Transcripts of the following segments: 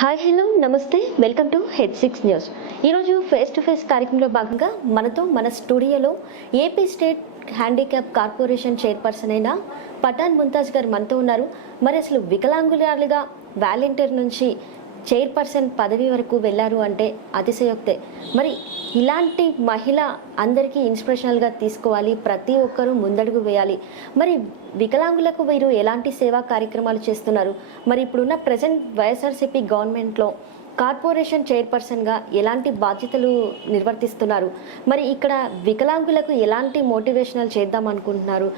Hi hello నమస్తే welcome to head 6 news. ఈరోజు face to face కార్యక్రమంలో భాగంగా మన స్టూడియోలో AP state handicap corporation chairperson అయిన పఠాన్ ముంతాజ్ గారు మనతో ఉన్నారు. మరి అసలు వికలాంగురాలుగా వాలంటీర్ నుంచి చైర్పర్సన్ పదవి వరకు వెళ్ళారు అంటే అతిశయోక్తే. మరి ఇలాంటి మహిళ అందరికీ ఇన్స్పిరేషనల్గా తీసుకోవాలి, ప్రతి ఒక్కరూ ముందడుగు వేయాలి. మరి వికలాంగులకు వీరు ఎలాంటి సేవా కార్యక్రమాలు చేస్తున్నారు, మరి ఇప్పుడున్న ప్రజెంట్ వైఎస్ఆర్సీపీ గవర్నమెంట్లో కార్పొరేషన్ చైర్పర్సన్గా ఎలాంటి బాధ్యతలు నిర్వర్తిస్తున్నారు, మరి ఇక్కడ వికలాంగులకు ఎలాంటి మోటివేషనల్ చేద్దాం అనుకుంటున్నారు,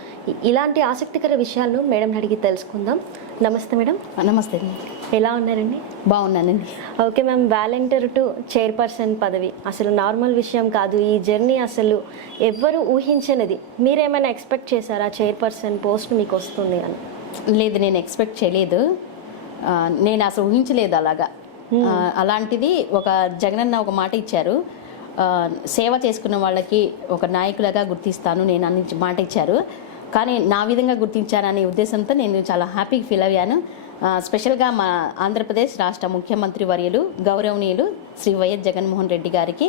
ఇలాంటి ఆసక్తికర విషయాలను మేడం అడిగి తెలుసుకుందాం. నమస్తే మేడం. నమస్తే. ఎలా ఉన్నారండి? బాగున్నానండి. Okay ma'am, volunteer to chairperson పదవి అసలు నార్మల్ విషయం కాదు. ఈ జర్నీ అసలు ఎవ్వరూ ఊహించనిది. మీరేమైనా ఎక్స్పెక్ట్ చేశారా చైర్పర్సన్ పోస్ట్ మీకు వస్తుంది అని? లేదు, నేను ఎక్స్పెక్ట్ చేయలేదు. నేను అసలు ఊహించలేదు అలాగా. అలాంటిది ఒక జగనన్న ఒక మాట ఇచ్చారు, సేవ చేసుకున్న వాళ్ళకి ఒక నాయకులుగా గుర్తిస్తాను నేను అని మాట ఇచ్చారు. కానీ నా విధంగా గుర్తించారనే ఉద్దేశంతో నేను చాలా హ్యాపీగా ఫీల్ అయ్యాను. స్పెషల్గా మా ఆంధ్రప్రదేశ్ రాష్ట్ర ముఖ్యమంత్రి వర్యులు గౌరవనీయులు శ్రీ వైఎస్ జగన్మోహన్ రెడ్డి గారికి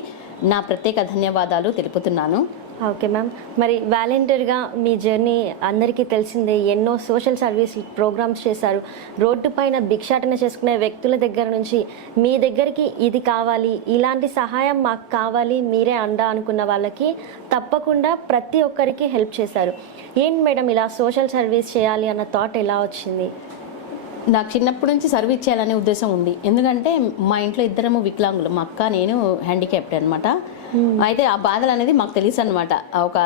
నా ప్రత్యేక ధన్యవాదాలు తెలుపుతున్నాను. ఓకే మ్యామ్, మరి వాలంటీర్గా మీ జర్నీ అందరికీ తెలిసిందే. ఎన్నో సోషల్ సర్వీస్ ప్రోగ్రామ్స్ చేశారు. రోడ్డు పైన భిక్షాటన చేసుకునే వ్యక్తుల దగ్గర నుంచి మీ దగ్గరికి ఇది కావాలి, ఇలాంటి సహాయం మాకు కావాలి, మీరే అండా అనుకున్న వాళ్ళకి తప్పకుండా ప్రతి ఒక్కరికి హెల్ప్ చేశారు. ఏంటి మేడం ఇలా సోషల్ సర్వీస్ చేయాలి అన్న థాట్ ఎలా వచ్చింది? నాకు చిన్నప్పటి నుంచి సర్వీస్ చేయాలనే ఉద్దేశం ఉంది. ఎందుకంటే మా ఇంట్లో ఇద్దరము వికలాంగులు, మా అక్క నేను హ్యాండిక్యాప్డ్ అనమాట. అయితే ఆ బాధలు అనేది మాకు తెలుసు అనమాట. ఒక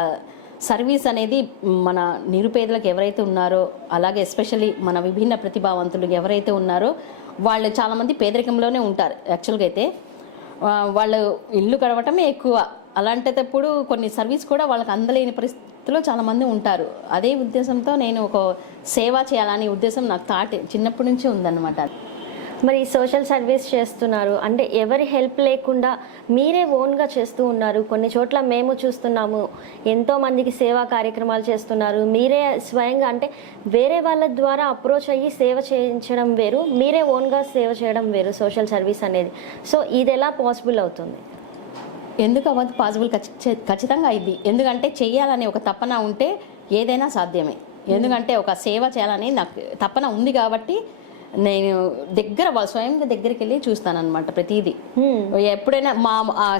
సర్వీస్ అనేది మన నిరుపేదలకు ఎవరైతే ఉన్నారో, అలాగే ఎస్పెషల్లీ మన విభిన్న ప్రతిభావంతులు ఎవరైతే ఉన్నారో వాళ్ళు చాలామంది పేదరికంలోనే ఉంటారు. యాక్చువల్గా అయితే వాళ్ళు ఇల్లు గడవటమే ఎక్కువ. అలాంటప్పుడు కొన్ని సర్వీస్ కూడా వాళ్ళకి అందలేని పరిస్థితిలో చాలామంది ఉంటారు. అదే ఉద్దేశంతో నేను ఒక సేవ చేయాలనే ఉద్దేశం నాకు థాట్ చిన్నప్పటి నుంచే ఉందన్నమాట. మరి సోషల్ సర్వీస్ చేస్తున్నారు అంటే ఎవరి హెల్ప్ లేకుండా మీరే ఓన్గా చేస్తూ ఉన్నారు. కొన్ని చోట్ల మేము చూస్తున్నాము, ఎంతోమందికి సేవా కార్యక్రమాలు చేస్తున్నారు. మీరే స్వయంగా అంటే వేరే వాళ్ళ ద్వారా అప్రోచ్ అయ్యి సేవ చేయించడం వేరు, మీరే ఓన్గా సేవ చేయడం వేరు సోషల్ సర్వీస్ అనేది. సో ఇది ఎలా పాసిబుల్ అవుతుంది? ఎందుకు అవ్వదు? పాసిబుల్ ఖచ్చితంగా అయింది. ఎందుకంటే చేయాలనే ఒక తపన ఉంటే ఏదైనా సాధ్యమే. ఎందుకంటే ఒక సేవ చేయాలని నాకు తపన ఉంది కాబట్టి నేను స్వయంగా దగ్గరికి వెళ్ళి చూస్తానన్నమాట ప్రతిదీ. ఎప్పుడైనా మా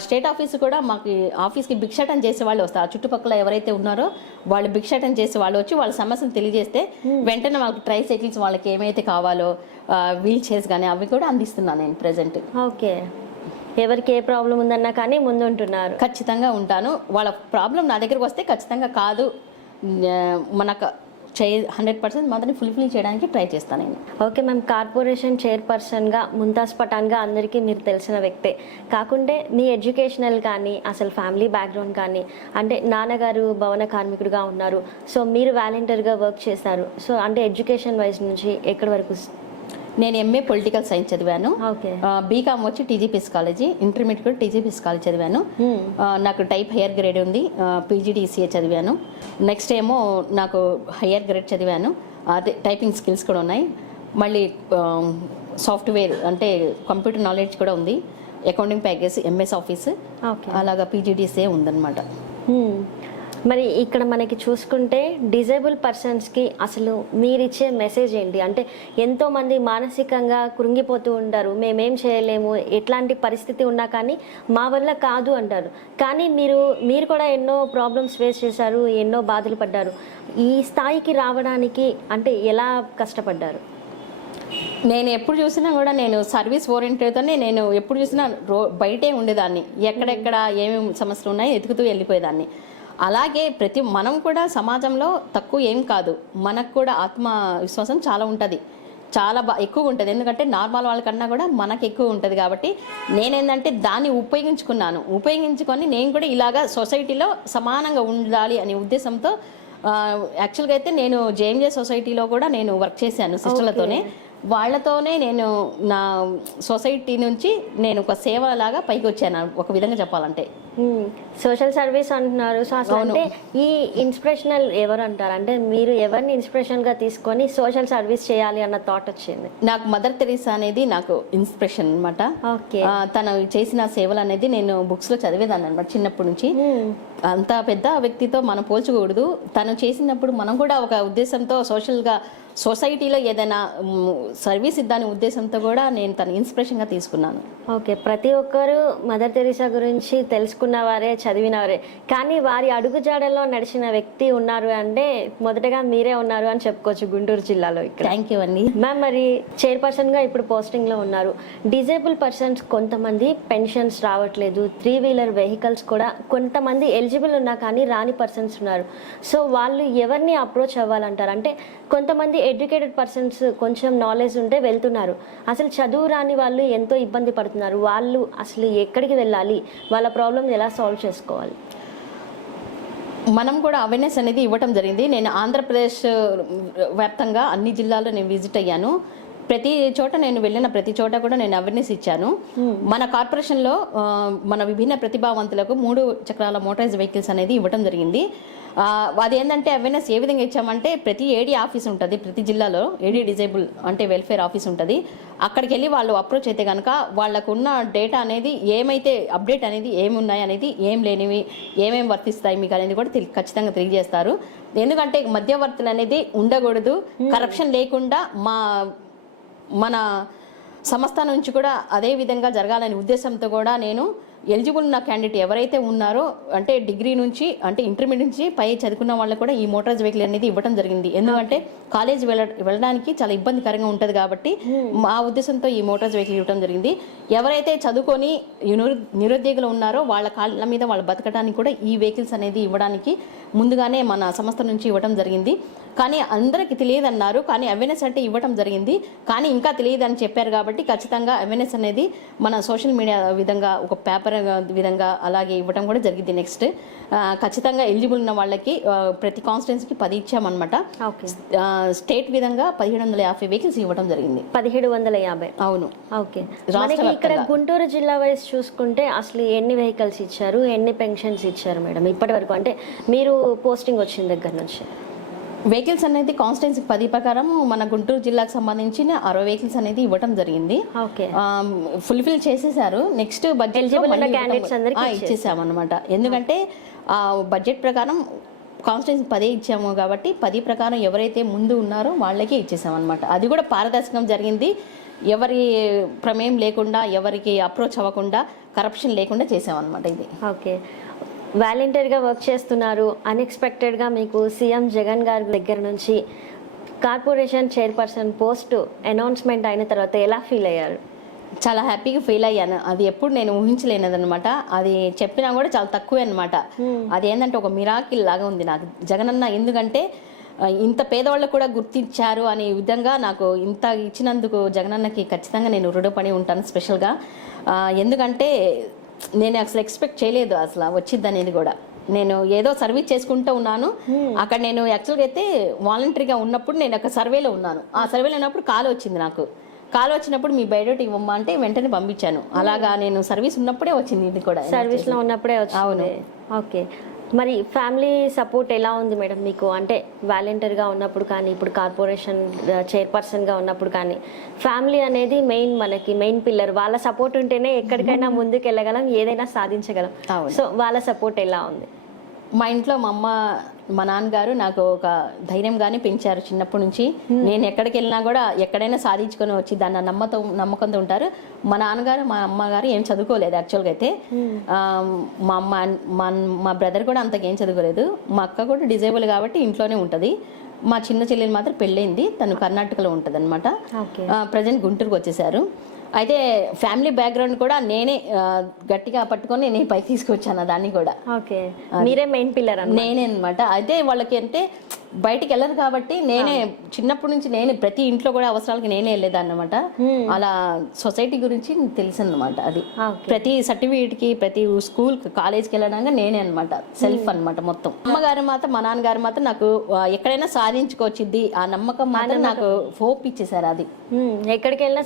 స్టేట్ ఆఫీస్ కూడా మాకు ఆఫీస్కి భిక్షాటన చేసే వాళ్ళు వస్తారు. ఆ చుట్టుపక్కల ఎవరైతే ఉన్నారో వాళ్ళు భిక్షాటన చేసే వాళ్ళు వచ్చి వాళ్ళ సమస్యను తెలియజేస్తే వెంటనే వాళ్ళకి ట్రై సైకిల్స్ వాళ్ళకి ఏమైతే కావాలో వీల్ చైర్స్ కానీ అవి కూడా అందిస్తున్నాను నేను ప్రెజెంట్. ఓకే, ఎవరికి ఏ ప్రాబ్లం ఉందన్నా కానీ ముందు ఉంటున్నారు? ఖచ్చితంగా ఉంటాను. వాళ్ళ ప్రాబ్లం నా దగ్గరకు వస్తే ఖచ్చితంగా కాదు మనకు 100% మాత్రం ఫుల్ఫిల్ చేయడానికి ట్రై చేస్తాను నేను. ఓకే మ్యామ్, కార్పొరేషన్ చైర్పర్సన్గా ముంతాజ్ పఠాన్గా అందరికీ మీరు తెలిసిన వ్యక్తే కాకుంటే మీ ఎడ్యుకేషనల్ కానీ అసలు ఫ్యామిలీ బ్యాక్గ్రౌండ్ కానీ, అంటే నాన్నగారు భవన కార్మికుడిగా ఉన్నారు, సో మీరు వాలంటీర్గా వర్క్ చేశారు. సో అంటే ఎడ్యుకేషన్ వైజ్ నుంచి ఎక్కడి వరకు? నేను ఎంఏ పొలిటికల్ సైన్స్ చదివాను. బీకామ్ వచ్చి టీజీపీఎస్ కాలేజీ, ఇంటర్మీడియట్ కూడా టీజీపీఎస్ కాలేజ్ చదివాను. నాకు టైప్ హయ్యర్ గ్రేడ్ ఉంది. పీజీడీసీఏ చదివాను. నెక్స్ట్ ఏమో నాకు హయ్యర్ గ్రేడ్ చదివాను. అదే టైపింగ్ స్కిల్స్ కూడా ఉన్నాయి. మళ్ళీ సాఫ్ట్వేర్ అంటే కంప్యూటర్ నాలెడ్జ్ కూడా ఉంది. అకౌంటింగ్ ప్యాకేజ్, ఎంఎస్ ఆఫీస్, అలాగా పీజీడీసీఏ ఉందన్నమాట. మరి ఇక్కడ మనకి చూసుకుంటే డిజేబుల్ పర్సన్స్కి అసలు మీరిచ్చే మెసేజ్ ఏంటి? అంటే ఎంతోమంది మానసికంగా కృంగిపోతూ ఉంటారు, మేమేం చేయలేము, ఎట్లాంటి పరిస్థితి ఉన్నా కానీ మా వల్ల కాదు అంటారు. కానీ మీరు కూడా ఎన్నో ప్రాబ్లమ్స్ ఫేస్ చేశారు, ఎన్నో బాధలు పడ్డారు. ఈ స్థాయికి రావడానికి అంటే ఎలా కష్టపడ్డారు? నేను ఎప్పుడు చూసినా కూడా నేను సర్వీస్ ఓరియంటెడ్తోనే నేను ఎప్పుడు చూసినా బయటే ఉండేదాన్ని. ఎక్కడెక్కడ ఏమేమి సమస్యలు ఉన్నాయో ఎతుకుతూ వెళ్ళిపోయేదాన్ని. అలాగే మనం కూడా సమాజంలో తక్కువ ఏం కాదు, మనకు కూడా ఆత్మవిశ్వాసం చాలా ఉంటుంది, చాలా ఎక్కువగా ఉంటుంది. ఎందుకంటే నార్మల్ వాళ్ళకన్నా కూడా మనకు ఎక్కువ ఉంటుంది. కాబట్టి నేనేంటంటే దాన్ని ఉపయోగించుకొని నేను కూడా ఇలాగా సొసైటీలో సమానంగా ఉండాలి అనే ఉద్దేశంతో యాక్చువల్గా అయితే నేను జేఎంజే సొసైటీలో కూడా నేను వర్క్ చేశాను సిస్టర్లతోనే. వాళ్ళతోనే నేను నా సొసైటీ నుంచి నేను ఒక సేవలాగా పైకి వచ్చాను ఒక విధంగా చెప్పాలంటే. సోషల్ సర్వీస్ అంటున్నారు. సో అసలు అంటే ఈ ఇన్స్పిరేషనల్ ఎవరు అంటారు, అంటే మీరు ఎవరిని ఇన్స్పిరేషన్ గా తీసుకొని సోషల్ సర్వీస్ చేయాలి అన్న థాట్ వచ్చింది? నాకు మదర్ తెరీసా అనేది నాకు ఇన్స్పిరేషన్ అనమాట. ఓకే. తను చేసిన సేవలు అనేది నేను బుక్స్ లో చదివేదాన్ని అనమాట చిన్నప్పటి నుంచి. అంత పెద్ద వ్యక్తితో మనం పోల్చకూడదు. తను చేసినప్పుడు మనం కూడా ఒక ఉద్దేశంతో సోషల్గా సొసైటీలో ఏదైనా సర్వీస్ ఇద్దాని ఉద్దేశంతో కూడా నేను తన ఇన్స్పిరేషన్గా తీసుకున్నాను. ఓకే. ప్రతి ఒక్కరు మదర్ తెరీసా గురించి తెలుసుకున్నవారే, చదివినవారే, కానీ వారి అడుగుజాడల్లో నడిచిన వ్యక్తి ఉన్నారు అంటే మొదటగా మీరే ఉన్నారు అని చెప్పుకోవచ్చు గుంటూరు జిల్లాలో. ఇక్కడ థ్యాంక్ యూ అండి. మ్యామ్, మరి చైర్పర్సన్గా ఇప్పుడు పోస్టింగ్లో ఉన్నారు. డిజేబుల్ పర్సన్స్ కొంతమంది పెన్షన్స్ రావట్లేదు, 3-వీలర్ వెహికల్స్ కూడా కొంతమంది ఎలిజిబుల్ ఉన్నా కానీ రాని పర్సన్స్ ఉన్నారు. సో వాళ్ళు ఎవరిని అప్రోచ్ అవ్వాలంటారు? అంటే కొంతమంది ఎడ్యుకేటెడ్ పర్సన్స్ కొంచెం నాలెడ్జ్ ఉంటే వెళ్తున్నారు, అసలు చదువు రాని వాళ్ళు ఎంతో ఇబ్బంది పడుతున్నారు. వాళ్ళు అసలు ఎక్కడికి వెళ్ళాలి, వాళ్ళ ప్రాబ్లమ్ ఎలా సాల్వ్ చేసుకోవాలి? మనం కూడా అవేర్నెస్ అనేది ఇవ్వటం జరిగింది. నేను ఆంధ్రప్రదేశ్ వ్యాప్తంగా అన్ని జిల్లాల్లో నేను విజిట్ అయ్యాను. ప్రతి చోట నేను వెళ్ళిన ప్రతి చోట కూడా నేను అవేర్నెస్ ఇచ్చాను. మన కార్పొరేషన్లో మన విభిన్న ప్రతిభావంతులకు 3 చక్రాల మోటారైజ్ వెహికల్స్ అనేది ఇవ్వడం జరిగింది. అది ఏంటంటే అవేర్నెస్ ఏ విధంగా ఇచ్చామంటే ప్రతి ఏడీ ఆఫీస్ ఉంటుంది ప్రతి జిల్లాలో, ఏడీ డిజేబుల్ అంటే వెల్ఫేర్ ఆఫీస్ ఉంటుంది. అక్కడికి వెళ్ళి వాళ్ళు అప్రోచ్ అయితే కనుక వాళ్ళకున్న డేటా అనేది ఏమైతే అప్డేట్ అనేది ఏమి ఉన్నాయి అనేది, ఏం లేనివి ఏమేమి వర్తిస్తాయి మీకు అనేది కూడా ఖచ్చితంగా తెలియజేస్తారు. ఎందుకంటే మధ్యవర్తులు అనేది ఉండకూడదు, కరప్షన్ లేకుండా మన సంస్థ నుంచి కూడా అదే విధంగా జరగాలనే ఉద్దేశంతో కూడా నేను ఎలిజిబుల్ ఉన్న క్యాండిడేట్ ఎవరైతే ఉన్నారో, అంటే డిగ్రీ నుంచి అంటే ఇంటర్మీడియట్ నుంచి పై చదువుకున్న వాళ్ళకు కూడా ఈ మోటార్స్ వెహికల్ అనేది ఇవ్వడం జరిగింది. ఎందుకంటే కాలేజ్ వెళ్ళడానికి చాలా ఇబ్బందికరంగా ఉంటుంది కాబట్టి మా ఉద్దేశంతో ఈ మోటార్స్ వెహికల్ ఇవ్వడం జరిగింది. ఎవరైతే చదువుకొని నిరుద్యోగులు ఉన్నారో వాళ్ళ కాళ్ళ మీద వాళ్ళు బతకడానికి కూడా ఈ వెహికల్స్ అనేది ఇవ్వడానికి ముందుగానే మన సంస్థ నుంచి ఇవ్వడం జరిగింది. కానీ అందరికీ తెలియదన్నారు, కానీ అవేర్నెస్ అంటే ఇవ్వడం జరిగింది. కానీ ఇంకా తెలియదు అని చెప్పారు కాబట్టి ఖచ్చితంగా అవేర్నెస్ అనేది మన సోషల్ మీడియా విధంగా ఒక పేపర్ విధంగా అలాగే ఇవ్వడం కూడా జరిగింది. నెక్స్ట్ ఖచ్చితంగా ఎలిజిబుల్ ఉన్న వాళ్ళకి ప్రతి కాన్స్టిట్యున్సీకి 10 ఇచ్చామన్నమాట. స్టేట్ విధంగా 1750 వెహికల్స్ ఇవ్వడం జరిగింది. 1750? అవును. ఓకే. మనకి ఇక్కడ గుంటూరు జిల్లా వైజ్ చూసుకుంటే అసలు ఎన్ని వెహికల్స్ ఇచ్చారు, ఎన్ని పెన్షన్స్ ఇచ్చారు మేడం ఇప్పటి వరకు, అంటే మీరు పోస్టింగ్ వచ్చిన దగ్గర నుంచి? వెహికల్స్ అనేది కాన్స్టిట్యున్సీ 10 ప్రకారం మన గుంటూరు జిల్లాకు సంబంధించిన 60 వెహికల్స్ అనేది ఇవ్వడం జరిగింది. ఫుల్ఫిల్ చేసేసారు. నెక్స్ట్ బడ్జెట్ ఇచ్చేసామన్నమాట. ఎందుకంటే బడ్జెట్ ప్రకారం కాన్స్టిట్యున్సీ 10 ఇచ్చాము కాబట్టి 10 ప్రకారం ఎవరైతే ముందు ఉన్నారో వాళ్ళకే ఇచ్చేసామన్నమాట. అది కూడా పారదర్శకం జరిగింది. ఎవరి ప్రమేయం లేకుండా, ఎవరికి అప్రోచ్ అవ్వకుండా, కరప్షన్ లేకుండా చేసామన్నమాట ఇది. ఓకే. వాలంటీర్గా వర్క్ చేస్తున్నారు. అన్ఎక్స్పెక్టెడ్గా మీకు సీఎం జగన్ గారి దగ్గర నుంచి కార్పొరేషన్ చైర్పర్సన్ పోస్ట్ అనౌన్స్మెంట్ అయిన తర్వాత ఎలా ఫీల్ అయ్యారు? చాలా హ్యాపీగా ఫీల్ అయ్యాను. అది ఎప్పుడు నేను ఊహించలేనదనమాట. అది చెప్పినా కూడా చాలా తక్కువే అనమాట. అది ఏంటంటే ఒక మిరాకిల్ లాగా ఉంది నాకు జగనన్న. ఎందుకంటే ఇంత పేదవాళ్ళకు కూడా గుర్తించారు అనే విధంగా నాకు ఇంత ఇచ్చినందుకు జగనన్నకి ఖచ్చితంగా నేను రుణపడి ఉంటాను స్పెషల్గా. ఎందుకంటే నేను అసలు ఎక్స్పెక్ట్ చేయలేదు అసలు వచ్చిద్ది అనేది కూడా. నేను ఏదో సర్వీస్ చేసుకుంటూ ఉన్నాను అక్కడ. నేను యాక్చువల్గా అయితే వాలంటరీగా ఉన్నప్పుడు నేను ఒక సర్వేలో ఉన్నాను. ఆ సర్వేలో ఉన్నప్పుడు కాల్ వచ్చింది నాకు. కాల్ వచ్చినప్పుడు మీ బయోడేటా ఇవ్వమ్మా అంటే వెంటనే పంపించాను. అలాగా నేను సర్వీస్ ఉన్నప్పుడే వచ్చింది ఇది కూడా. సర్వీస్లో ఉన్నప్పుడే వచ్చింది. అవును. ఓకే. మరి ఫ్యామిలీ సపోర్ట్ ఎలా ఉంది మేడం మీకు? అంటే వాలంటీర్గా ఉన్నప్పుడు కానీ, ఇప్పుడు కార్పొరేషన్ చైర్పర్సన్గా ఉన్నప్పుడు కానీ, ఫ్యామిలీ అనేది మనకి మెయిన్ పిల్లర్. వాళ్ళ సపోర్ట్ ఉంటేనే ఎక్కడికైనా ముందుకు వెళ్ళగలం, ఏదైనా సాధించగలం. సో వాళ్ళ సపోర్ట్ ఎలా ఉంది? మా ఇంట్లో మా అమ్మ, మా నాన్నగారు నాకు ఒక ధైర్యంగానే పెంచారు చిన్నప్పటి నుంచి. నేను ఎక్కడికి వెళ్ళినా కూడా ఎక్కడైనా సాధించుకొని వచ్చి దాన్ని నమ్మకంతో ఉంటారు. మా నాన్నగారు, మా అమ్మగారు ఏం చదువుకోలేదు యాక్చువల్గా అయితే. మా బ్రదర్ కూడా అంతగా ఏం చదువుకోలేదు. మా అక్క కూడా డిజేబుల్ కాబట్టి ఇంట్లోనే ఉంటుంది. మా చిన్న చెల్లెలు మాత్రం పెళ్ళైంది, తను కర్ణాటకలో ఉంటుంది అనమాట. ప్రజెంట్ గుంటూరుకు వచ్చేసారు. అయితే ఫ్యామిలీ బ్యాక్గ్రౌండ్ కూడా నేనే గట్టిగా పట్టుకొని నేను పైకి తీసుకొచ్చాను దాన్ని కూడా. ఓకే. మీరే మెయిన్ పిల్లర్? నేనే అనమాట. అయితే వాళ్ళకి అంటే బయటికి వెళ్ళరు కాబట్టి నేనే చిన్నప్పటి నుంచి నేనే ప్రతి ఇంట్లో కూడా అవసరాలకి నేనే వెళ్ళేదాన్ని అనమాట. అలా సొసైటీ గురించి తెలుసు అనమాట. అది ప్రతి సర్టిఫికేట్ కి ప్రతి స్కూల్ కాలేజ్కి వెళ్ళడానికి నేనే అనమాట, సెల్ఫ్ అనమాట మొత్తం. అమ్మగారు మాత్రం మా నాన్నగారు మాత్రం నాకు ఎక్కడైనా సాధించుకోవచ్చిద్ది ఆ నమ్మకం మాత్రం నాకు హోప్ ఇచ్చేసారు. అది ఎక్కడికెళ్ళినా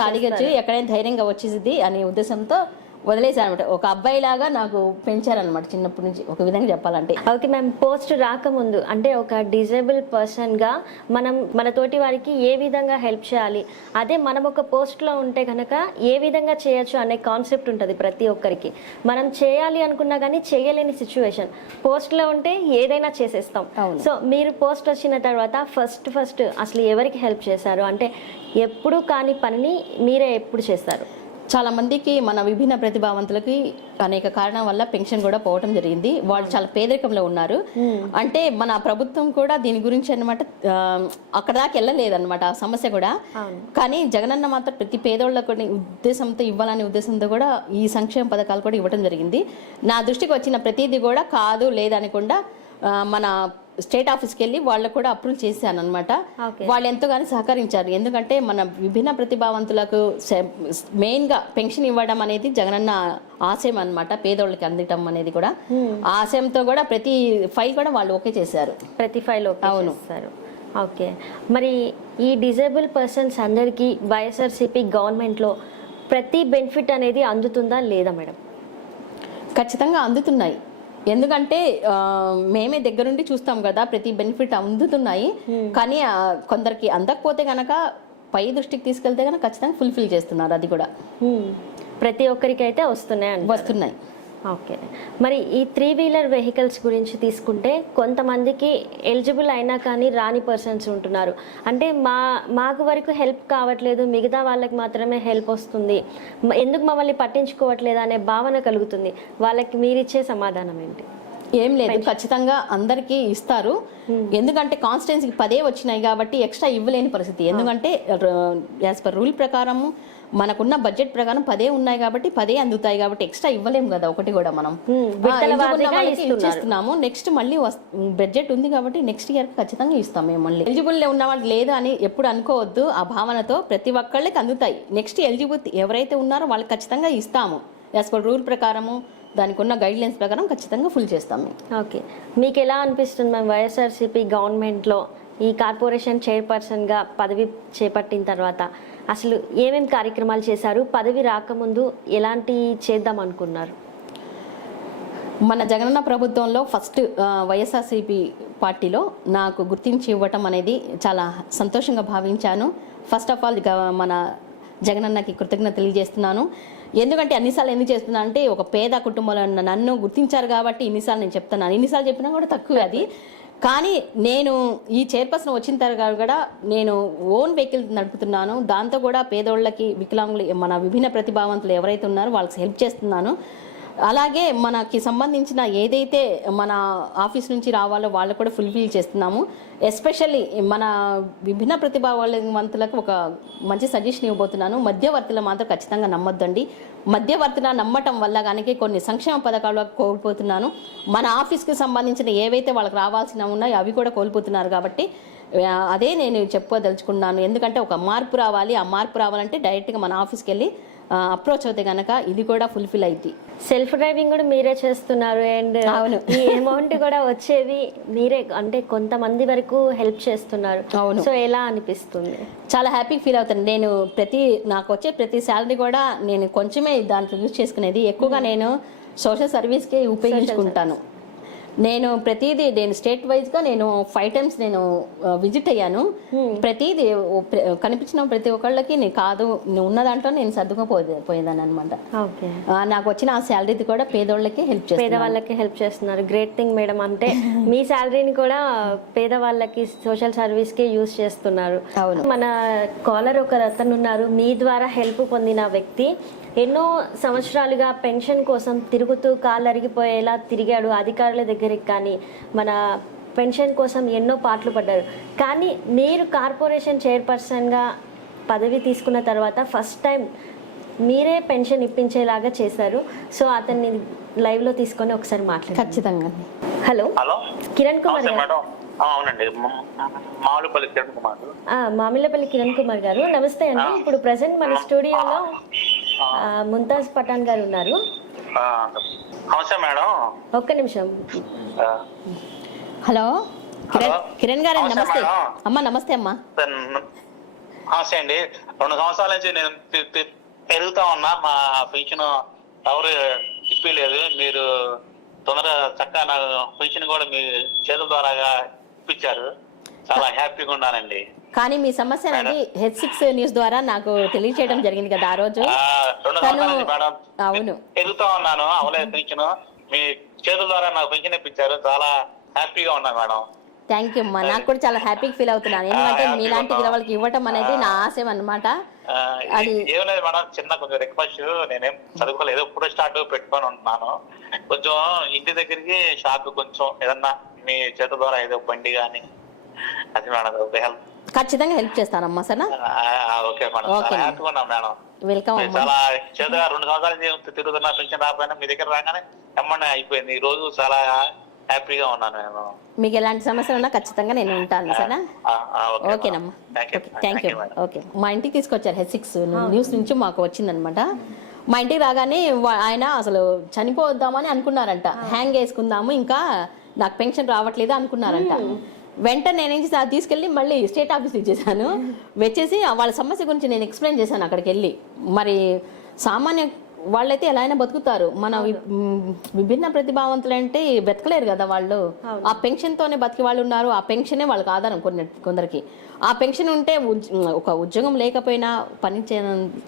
సాధించవచ్చు, ఎక్కడైనా ధైర్యంగా వచ్చేసింది అనే ఉద్దేశంతో వదిలేసారు అనమాట. ఒక అబ్బాయి లాగా నాకు పెంచారనమాట చిన్నప్పటి నుంచి, ఒక విధంగా చెప్పాలంటే. ఓకే మ్యామ్, పోస్ట్ రాకముందు అంటే ఒక డిజేబుల్ పర్సన్గా మనం మన తోటి వారికి ఏ విధంగా హెల్ప్ చేయాలి, అదే మనం ఒక పోస్ట్లో ఉంటే కనుక ఏ విధంగా చేయొచ్చు అనే కాన్సెప్ట్ ఉంటుంది ప్రతి ఒక్కరికి. మనం చేయాలి అనుకున్నా కానీ చేయలేని సిచ్యువేషన్, పోస్ట్లో ఉంటే ఏదైనా చేసేస్తాం. సో మీరు పోస్ట్ వచ్చిన తర్వాత ఫస్ట్ అసలు ఎవరికి హెల్ప్ చేశారు, అంటే ఎప్పుడు కాని పనిని మీరే ఎప్పుడు చేస్తారు? చాలా మందికి మన విభిన్న ప్రతిభావంతులకి అనేక కారణం వల్ల పెన్షన్ కూడా పోవటం జరిగింది. వాళ్ళు చాలా పేదరికంలో ఉన్నారు. అంటే మన ప్రభుత్వం కూడా దీని గురించి అనమాట అక్కడ దాకా వెళ్ళలేదన్నమాట ఆ సమస్య కూడా. కానీ జగనన్న మాత్రం ప్రతి పేదోళ్ళకు ఉద్దేశంతో ఇవ్వాలనే ఉద్దేశంతో కూడా ఈ సంక్షేమ పథకాలు కూడా ఇవ్వడం జరిగింది. నా దృష్టికి వచ్చిన ప్రతిదీ కూడా కాదు లేదనకుండా మన స్టేట్ ఆఫీస్కి వెళ్ళి వాళ్ళకు కూడా అప్రూవ్ చేశాను అనమాట. వాళ్ళు ఎంతోగానో సహకరించారు. ఎందుకంటే మన విభిన్న ప్రతిభావంతులకు మెయిన్గా పెన్షన్ ఇవ్వడం అనేది జగనన్న ఆశయం అనమాట, పేదోళ్ళకి అందటం అనేది కూడా. ఆ ఆశయంతో కూడా ప్రతి ఫైల్ కూడా వాళ్ళు ఓకే చేశారు. ప్రతి ఫైల్ అవును సార్. ఓకే, మరి ఈ డిజేబుల్ పర్సన్స్ అందరికీ వైఎస్ఆర్సీపీ గవర్నమెంట్లో ప్రతి బెనిఫిట్ అనేది అందుతుందా లేదా మేడం? ఖచ్చితంగా అందుతున్నాయి. ఎందుకంటే మేమే దగ్గరుండి చూస్తాం కదా, ప్రతి బెనిఫిట్ అందుతున్నాయి. కానీ కొందరికి అందకపోతే కనుక పై దృష్టికి తీసుకెళ్తే కనుక ఖచ్చితంగా ఫుల్ఫిల్ చేస్తున్నారు. అది కూడా ప్రతి ఒక్కరికి అయితే వస్తున్నాయి. ఓకే, మరి ఈ 3 వీలర్ వెహికల్స్ గురించి తీసుకుంటే కొంతమందికి ఎలిజిబుల్ అయినా కానీ రాని పర్సన్స్ ఉంటున్నారు. అంటే మాకు వరకు హెల్ప్ కావట్లేదు, మిగతా వాళ్ళకి మాత్రమే హెల్ప్ వస్తుంది, ఎందుకు మమ్మల్ని పట్టించుకోవట్లేదు అనే భావన కలుగుతుంది. వాళ్ళకి మీరిచ్చే సమాధానం ఏంటి? ఏం లేదు, ఖచ్చితంగా అందరికీ ఇస్తారు. ఎందుకంటే కాన్స్టిట్యున్సీకి 10 వచ్చినాయి కాబట్టి ఎక్స్ట్రా ఇవ్వలేని పరిస్థితి. ఎందుకంటే యాజ్ పర్ రూల్ ప్రకారం మనకున్న బడ్జెట్ ప్రకారం 10 ఉన్నాయి కాబట్టి 10 అందుతాయి కాబట్టి ఎక్స్ట్రా ఇవ్వలేము కదా. ఒకటి కూడా మనం ఇచ్చేస్తున్నాము. నెక్స్ట్ మళ్ళీ బడ్జెట్ ఉంది కాబట్టి నెక్స్ట్ ఇయర్ ఖచ్చితంగా ఇస్తాం మేము. మళ్ళీ ఎలిజిబుల్ ఉన్న వాళ్ళు లేదా అని ఎప్పుడు అనుకోవద్దు. ఆ భావనతో ప్రతి ఒక్కళ్ళకి అందుతాయి. నెక్స్ట్ ఎలిజిబుల్ ఎవరైతే ఉన్నారో వాళ్ళకి ఖచ్చితంగా ఇస్తాము. యాజ్ పర్ రూల్ ప్రకారము దానికి ఉన్న గైడ్ లైన్స్ ప్రకారం ఖచ్చితంగా ఫుల్ చేస్తాము. ఓకే, మీకు ఎలా అనిపిస్తుంది మ్యామ్ వైఎస్ఆర్సీపీ గవర్నమెంట్లో ఈ కార్పొరేషన్ చైర్పర్సన్గా పదవి చేపట్టిన తర్వాత అసలు ఏమేమి కార్యక్రమాలు చేశారు? పదవి రాకముందు ఎలాంటి చేద్దాం అనుకున్నారు? మన జగనన్న ప్రభుత్వంలో ఫస్ట్ వైఎస్ఆర్సీపీ పార్టీలో నాకు గుర్తించి ఇవ్వటం అనేది చాలా సంతోషంగా భావించాను. ఫస్ట్ ఆఫ్ ఆల్ మన జగనన్నకి కృతజ్ఞత తెలియజేస్తున్నాను. ఎందుకంటే అన్నిసార్లు ఎందుకు చేస్తున్నా అంటే ఒక పేద కుటుంబంలో నన్ను గుర్తించారు కాబట్టి ఇన్నిసార్లు నేను చెప్తున్నాను. ఇన్నిసార్లు చెప్పినా కూడా తక్కువే అది. కానీ నేను ఈ చైర్పర్సన్ వచ్చిన తర్వాత కూడా నేను ఓన్ వెహికల్ నడుపుతున్నాను. దాంతో కూడా పేదోళ్ళకి, వికలాంగులు, మన విభిన్న ప్రతిభావంతులు ఎవరైతే ఉన్నారో వాళ్ళకి హెల్ప్ చేస్తున్నాను. అలాగే మనకి సంబంధించిన ఏదైతే మన ఆఫీస్ నుంచి రావాలో వాళ్ళు కూడా ఫుల్ఫిల్ చేస్తున్నాము. ఎస్పెషల్లీ మన విభిన్న ప్రతిభావంతులకు ఒక మంచి సజెషన్ ఇవ్వబోతున్నాను. మధ్యవర్తులు మాత్రం ఖచ్చితంగా నమ్మొద్దండి. మధ్యవర్తుల నమ్మటం వల్ల కనుక కొన్ని సంక్షేమ పథకాలు కోల్పోతున్నాను. మన ఆఫీస్కి సంబంధించిన ఏవైతే వాళ్ళకి రావాల్సిన ఉన్నాయో అవి కూడా కోల్పోతున్నారు. కాబట్టి అదే నేను చెప్పుకోదలుచుకున్నాను. ఎందుకంటే ఒక మార్పు రావాలి. ఆ మార్పు రావాలంటే డైరెక్ట్గా మన ఆఫీస్కి వెళ్ళి అప్రోచ్ అవుతే కనుక ఇది కూడా ఫుల్ఫిల్ అయింది. సెల్ఫ్ డ్రైవింగ్ కూడా మీరే చేస్తున్నారు అండ్ ఈ అమౌంట్ కూడా వచ్చేది మీరే, అంటే కొంతమంది వరకు హెల్ప్ చేస్తున్నారు. అవును. సో ఎలా అనిపిస్తుంది? చాలా హ్యాపీ ఫీల్ అవుతాను. నేను నాకు వచ్చే ప్రతి శాలరీ కూడా నేను కొంచెమే దాంట్లో యూజ్ చేసుకునేది. ఎక్కువగా నేను సోషల్ సర్వీస్కే ఉపయోగించుకుంటాను. నేను ప్రతిదీ నేను స్టేట్ వైజ్గా నేను 5 times నేను విజిట్ అయ్యాను. ప్రతిదీ కనిపించిన ప్రతి ఒక్కళ్ళకి నేను కాదు ఉన్న దాంట్లో నేను సర్దుకుపోయేదాన్ని అనమాట. నాకు వచ్చిన ఆ శాలరీది కూడా పేదవాళ్ళకి హెల్ప్ చేస్తున్నారు. Great thing madam. అంటే మీ శాలరీని కూడా పేదవాళ్ళకి సోషల్ సర్వీస్కి యూజ్ చేస్తున్నారు. అవును. మన కాలర్ ఒక రతన్ ఉన్నారు, మీ ద్వారా హెల్ప్ పొందిన వ్యక్తి. ఎన్నో సంవత్సరాలుగా పెన్షన్ కోసం తిరుగుతూ కాళ్ళు అరిగిపోయేలా తిరిగాడు అధికారుల దగ్గరికి, కానీ మన పెన్షన్ కోసం ఎన్నో పాటలు పడ్డారు. కానీ మీరు కార్పొరేషన్ చైర్పర్సన్గా పదవి తీసుకున్న తర్వాత ఫస్ట్ టైం మీరే పెన్షన్ ఇప్పించేలాగా చేశారు. సో అతన్ని లైవ్లో తీసుకొని ఒకసారి మాట్లాడండి. ఖచ్చితంగా. హలో కిరణ్ కుమార్ గారు. అవునండి, మామిడిపల్లి కిరణ్ కుమార్. మామిళ్ళపల్లి కిరణ్ కుమార్ గారు నమస్తే అండి. ఇప్పుడు ప్రజెంట్ మన స్టూడియోలో ముంతాజ్ పఠాన్ గారు ఉన్నారు. నమస్తే మేడం. ఒక్క నిమిషం. Hello hello. కిరణ్ గారు నమస్తే నమస్తే మేడం. అమ్మా. నమస్తే అమ్మా. నమస్తే అండి. 2 సంవత్సరాల నుంచి నేను పెరుగుతా ఉన్నా, మా పెన్షన్ ఎవరు ఇప్పలేదు. మీరు తొందరగా చక్కగా నాకు పెన్షన్ కూడా మీ చేతుల ద్వారాగా ఇప్పించారు. చాలా హ్యాపీగా ఉన్నానండి. కానీ మీ సమస్య అనేది H6 న్యూస్ ద్వారా నాకు తెలియచేయడం జరిగింది కదా ఆ రోజు. 2 సంవత్సరాల నుంచి మేడం అవును, పెరుగుతా ఉన్నాను, అవలేదు పెన్షన్. మీ చేతుల ద్వారా నాకు పెన్షన్ ఇప్పించారు. చాలా హ్యాపీగా ఉన్నాను మేడం. థ్యాంక్ యూ అమ్మా. నాకు కూడా చాలా హ్యాపీగా ఫీల్ అవుతున్నాను. ఎందుకంటే మీలాంటి వాళ్ళకి ఇవ్వటం అనేది నా ఆశయం అన్నమాట. అది ఏం లేదు మేడం, చిన్న కొంచెం రిక్వెస్ట్. నేనేం చదువుకోలేదు, ఎప్పుడో స్టార్ట్ పెట్టుకొని ఉంటున్నాను. కొంచెం ఇంటి దగ్గరికి షాప్ కొంచెం ఏదన్నా మీ చేతుల ద్వారా ఏదో బండి కానీ అది మేడం హెల్ప్. ఖచ్చితంగా హెల్ప్ చేస్తానమ్మా. సరేనా? ఓకే మేడం, చాలా హ్యాపీగా ఉన్నాం మేడం. వెల్కమ్ అమ్మా. చాలా చేతుగా 2 సంవత్సరాల నుంచి తిరుగుతున్నా, పెన్షన్ రాకపోయినా మీ దగ్గర రాగానే ఎమ్మనే అయిపోయింది. ఈ రోజు చాలా హ్యాపీగా ఉన్నాను నేను. మీకు ఎలాంటి సమస్యలు ఉన్నా ఖచ్చితంగా నేను ఉంటాను. సరేనా? ఓకేనమ్మా. Thank you. ఓకే, మా ఇంటికి తీసుకొచ్చారు H6 న్యూస్ నుంచి మాకు వచ్చిందనమాట. మా ఇంటికి రాగానే ఆయన అసలు చనిపోద్దామని అనుకున్నారంట. హ్యాంగ్ వేసుకుందాము, ఇంకా నాకు పెన్షన్ రావట్లేదు అనుకున్నారంట. వెంటనే నేనేం చేసి అది తీసుకెళ్ళి మళ్ళీ స్టేట్ ఆఫీస్ ఇచ్చేసాను. వచ్చేసి వాళ్ళ సమస్య గురించి నేను ఎక్స్ప్లెయిన్ చేశాను అక్కడికి వెళ్ళి. మరి సామాన్య వాళ్ళైతే ఎలా అయినా బతుకుతారు, మన విభిన్న ప్రతిభావంతులు అంటే బతకలేరు కదా వాళ్ళు. ఆ పెన్షన్ తోనే బతికి వాళ్ళు ఉన్నారు. ఆ పెన్షనే వాళ్ళకి ఆధారం కొందరికి. ఆ పెన్షన్ ఉంటే ఒక ఉద్యోగం లేకపోయినా పని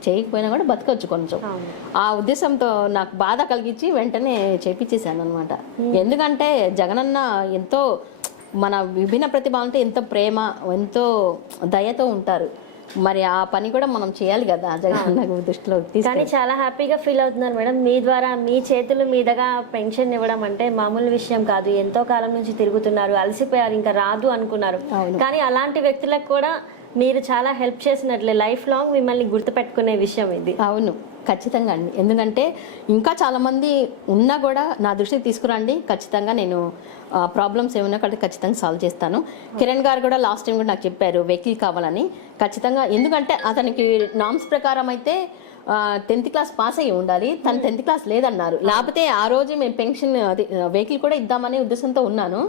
చేయకపోయినా కూడా బతకవచ్చు కొంచెం. ఆ ఉద్దేశంతో నాకు బాధ కలిగించి వెంటనే చేపించేశాను అనమాట. ఎందుకంటే జగనన్న ఎంతో మన విభిన్న ప్రతిభావంతో ఎంతో ప్రేమ, ఎంతో దయతో ఉంటారు. మరి ఆ పని కూడా మనం చేయాలి కదా జగనన్న దృష్టిలో. కానీ చాలా హ్యాపీగా ఫీల్ అవుతున్నాను మేడం. మీ ద్వారా మీ చేతుల మీదుగా పెన్షన్ ఇవ్వడం అంటే మామూలు విషయం కాదు. ఎంతో కాలం నుంచి తిరుగుతున్నారు, అలసిపోయారు, ఇంకా రాదు అనుకున్నారు. కానీ అలాంటి వ్యక్తులకు కూడా మీరు చాలా హెల్ప్ చేసినట్లే లైఫ్ లాంగ్ మిమ్మల్ని గుర్తుపెట్టుకునే విషయం ఇది. అవును, ఖచ్చితంగా అండి. ఎందుకంటే ఇంకా చాలామంది ఉన్నా కూడా నా దృష్టికి తీసుకురండి. ఖచ్చితంగా నేను ప్రాబ్లమ్స్ ఏమైనా కూడా ఖచ్చితంగా సాల్వ్ చేస్తాను. కిరణ్ గారు కూడా లాస్ట్ టైం కూడా నాకు చెప్పారు వెహికల్ కావాలని. ఖచ్చితంగా, ఎందుకంటే అతనికి నామ్స్ ప్రకారం అయితే 10th క్లాస్ పాస్ అయ్యి ఉండాలి. తను 10th క్లాస్ లేదన్నారు. లేకపోతే ఆ రోజు మేము పెన్షన్ అది వెహికల్ కూడా ఇద్దామనే ఉద్దేశంతో ఉన్నాను.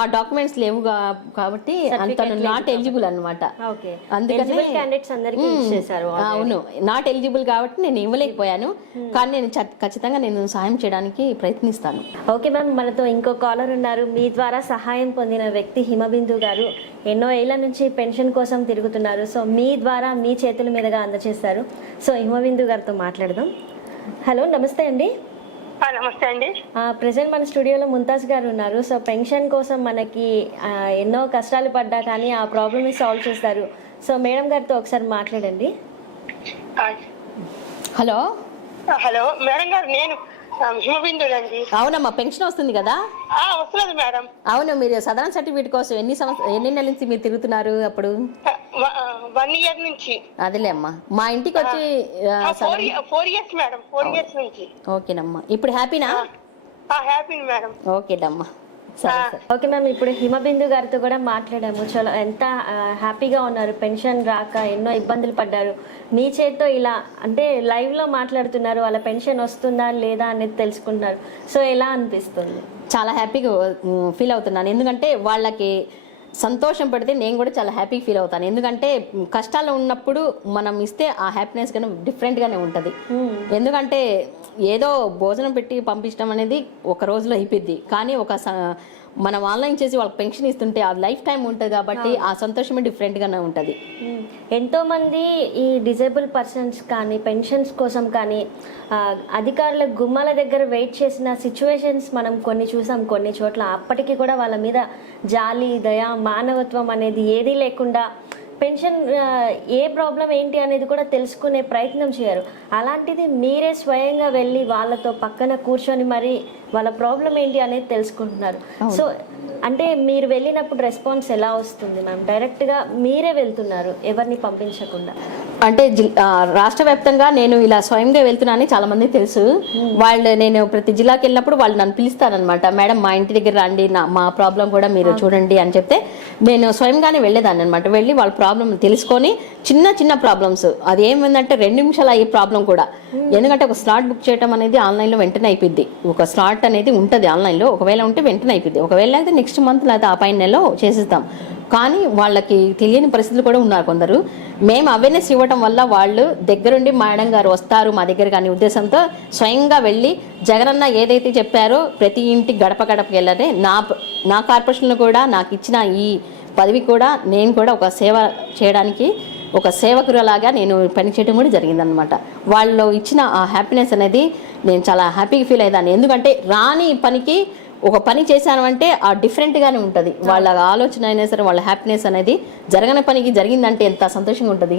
ఆ డాక్యుమెంట్స్ లేవు కాబట్టి తను నాట్ ఎలిజిబుల్ అనమాట. అందుకని అవును, నాట్ ఎలిజిబుల్ కాబట్టి నేను ఇవ్వలేకపోయాను. కానీ నేను ఖచ్చితంగా నేను సహాయం చేయడానికి ప్రయత్నిస్తాను. ఓకే మ్యామ్, మనతో ఇంకో కాలర్ ఉన్నారు. మీ ద్వారా సహాయం పొందిన వ్యక్తి హిమబిందు గారు. ఎన్నో ఏళ్ల నుంచి పెన్షన్ కోసం తిరుగుతున్నారు. సో మీ ద్వారా మీ చేతుల మీదుగా అందజేస్తారు. సో హిమబిందు గారితో మాట్లాడదాం. హలో, నమస్తే అండి. నమస్తే అండి. ప్రెసెంట్ మన స్టూడియోలో ముంతాజ్ గారు ఉన్నారు. సో పెన్షన్ కోసం మనకి ఎన్నో కష్టాలు పడ్డా కానీ ఆ ప్రాబ్లమ్ని సాల్వ్ చేస్తారు. సో మేడం గారితో ఒకసారి మాట్లాడండి. హలో. హలో మేడం గారు, నేను హిమబిందు అండి. అవునమ్మా, పెన్షన్ వస్తుంది కదా? వస్తుంది మేడం. అవును, మీరు సదరన్ సర్టిఫికేట్ కోసం ఎన్ని నెలల నుంచి మీరు తిరుగుతున్నారు? అప్పుడు 1 ఇయర్ నుంచి. అదేలే అమ్మా, మా ఇంటికి వచ్చి 4 ఇయర్స్ మేడం, 4 ఇయర్స్ నుంచి. ఓకేనమ్మా, ఇప్పుడు హ్యాపీనా? Happy madam. ఓకేనమ్మా. ఓకే మ్యామ్, ఇప్పుడు హిమబిందు గారితో కూడా మాట్లాడాము. చాలా ఎంత హ్యాపీగా ఉన్నారు. పెన్షన్ రాక ఎన్నో ఇబ్బందులు పడ్డారు. మీ చేతితో ఇలా అంటే లైవ్లో మాట్లాడుతున్నారు. వాళ్ళ పెన్షన్ వస్తుందా లేదా అనేది తెలుసుకుంటున్నారు. సో ఎలా అనిపిస్తుంది? చాలా హ్యాపీగా ఫీల్ అవుతున్నాను. ఎందుకంటే వాళ్ళకి సంతోషం పడితే నేను కూడా చాలా హ్యాపీ ఫీల్ అవుతాను. ఎందుకంటే కష్టాలు ఉన్నప్పుడు మనం ఇస్తే ఆ హ్యాపీనెస్ కానీ డిఫరెంట్గానే ఉంటుంది. ఎందుకంటే ఏదో భోజనం పెట్టి పంపించడం అనేది ఒక రోజులో అయిపోద్ది. కానీ మనం ఆన్లైన్ చేసి వాళ్ళకి పెన్షన్ ఇస్తుంటే ఆ లైఫ్ టైం ఉంటుంది కాబట్టి ఆ సంతోషమే డిఫరెంట్గానే ఉంటుంది. ఎంతోమంది ఈ డిజేబుల్ పర్సన్స్ కానీ పెన్షన్స్ కోసం కానీ అధికారుల గుమ్మాల దగ్గర వెయిట్ చేసిన సిచ్యువేషన్స్ మనం కొన్ని చూసాం కొన్ని చోట్ల. అప్పటికి కూడా వాళ్ళ మీద జాలి, దయ, మానవత్వం అనేది ఏదీ లేకుండా పెన్షన్ ఏ ప్రాబ్లం ఏంటి అనేది కూడా తెలుసుకునే ప్రయత్నం చేయరు. అలాంటిది మీరే స్వయంగా వెళ్ళి వాళ్ళతో పక్కన కూర్చొని మరి వాళ్ళ ప్రాబ్లం ఏంటి అనేది తెలుసుకుంటున్నారు. సో అంటే మీరు వెళ్ళినప్పుడు రెస్పాన్స్ ఎలా వస్తుంది మ్యామ్? డైరెక్ట్గా మీరే వెళ్తున్నారు, ఎవరిని పంపించకుండా. అంటే రాష్ట్ర వ్యాప్తంగా నేను ఇలా స్వయంగా వెళ్తున్నానని చాలా మందికి తెలుసు. వాళ్ళు నేను ప్రతి జిల్లాకి వెళ్ళినప్పుడు వాళ్ళు నన్ను పిలుస్తారనమాట, మేడం మా ఇంటి దగ్గర రండి, మా ప్రాబ్లం కూడా మీరు చూడండి అని చెప్తే నేను స్వయంగానే వెళ్ళేదాన్ని అనమాట. వెళ్ళి వాళ్ళ ప్రాబ్లం తెలుసుకొని చిన్న చిన్న ప్రాబ్లమ్స్, అది ఏమైందంటే 2 నిమిషాలు అయ్యే ప్రాబ్లం కూడా. ఎందుకంటే ఒక స్లాట్ బుక్ చేయడం అనేది ఆన్లైన్లో వెంటనే అయిపోద్ది. ఒక స్లాట్ అనేది ఉంటుంది ఆన్లైన్లో, ఒకవేళ ఉంటే వెంటనే అయిపోద్ది, ఒకవేళ అయితే నెక్స్ట్ మంత్ లేదా ఆ పైన నెలలో చేసేస్తాం. కానీ వాళ్ళకి తెలియని పరిస్థితులు కూడా ఉన్నారు కొందరు. మేము అవేర్నెస్ ఇవ్వడం వల్ల వాళ్ళు దగ్గరుండి మేడం గారు వస్తారు మా దగ్గర కానీ ఉద్దేశంతో స్వయంగా వెళ్ళి జగనన్న ఏదైతే చెప్పారో ప్రతి ఇంటి గడప గడపకి వెళ్ళాలి. నా కార్పొరేషన్లో కూడా నాకు ఇచ్చిన ఈ పదవి కూడా నేను కూడా ఒక సేవ చేయడానికి ఒక సేవకురాలాగా నేను పనిచేయడం కూడా జరిగిందనమాట. వాళ్ళు ఇచ్చిన ఆ హ్యాపీనెస్ అనేది నేను చాలా హ్యాపీగా ఫీల్ అయ్యాను. ఎందుకంటే రాని పనికి ఒక పని చేశాను అంటే ఆ డిఫరెంట్గానే ఉంటుంది. వాళ్ళ ఆలోచన అయినా సరే వాళ్ళ హ్యాపీనెస్ అనేది జరగని పనికి జరిగిందంటే ఎంత సంతోషంగా ఉంటుంది.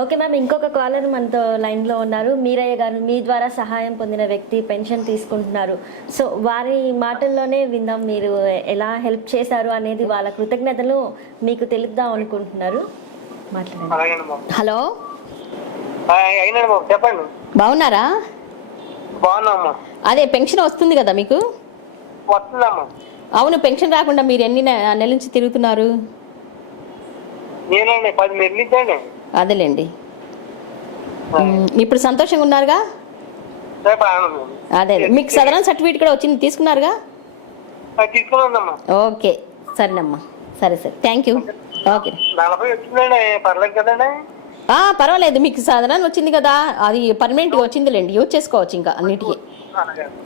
ఓకే మ్యామ్, ఇంకొక కాలర్ మనతో లైన్లో ఉన్నారు. మీరయ్య గారు, మీ ద్వారా సహాయం పొందిన వ్యక్తి పెన్షన్ తీసుకుంటున్నారు. సో వారి మాటల్లోనే విందాం, మీరు ఎలా హెల్ప్ చేశారు అనేది, వాళ్ళ కృతజ్ఞతలు మీకు తెలుద్దాం అనుకుంటున్నారు. మాట్లాడండి. హలో, చెప్పండి. బాగున్నారా? బాగున్నామ్మా. అదే పెన్షన్ వస్తుంది కదా మీకు? వస్తుందమ్మా. అవును, పెన్షన్ రాకుండా మీరు ఎన్ని నెలల నుంచి తిరుగుతున్నారు? నేనండి 10 నెలలు ఇచ్చాండి. అదేలేండి. ఇప్పుడు సంతోషంగా ఉన్నారుగా? అదే, మీకు సదరన్ సర్టిఫికేట్ కూడా వచ్చింది, తీసుకున్నారుగా? తీసుకున్నానమ్మా. ఓకే, సరేనమ్మా. సరే సరే, థ్యాంక్ యూ. ఓకే, 40 వచ్చిందండి, పర్లేదు కదండి? పర్వాలేదు, మీకు సదరన్ వచ్చింది కదా, అది పర్మనెంట్గా వచ్చిందిలేండి, యూజ్ చేసుకోవచ్చు ఇంకా అన్నిటికీ.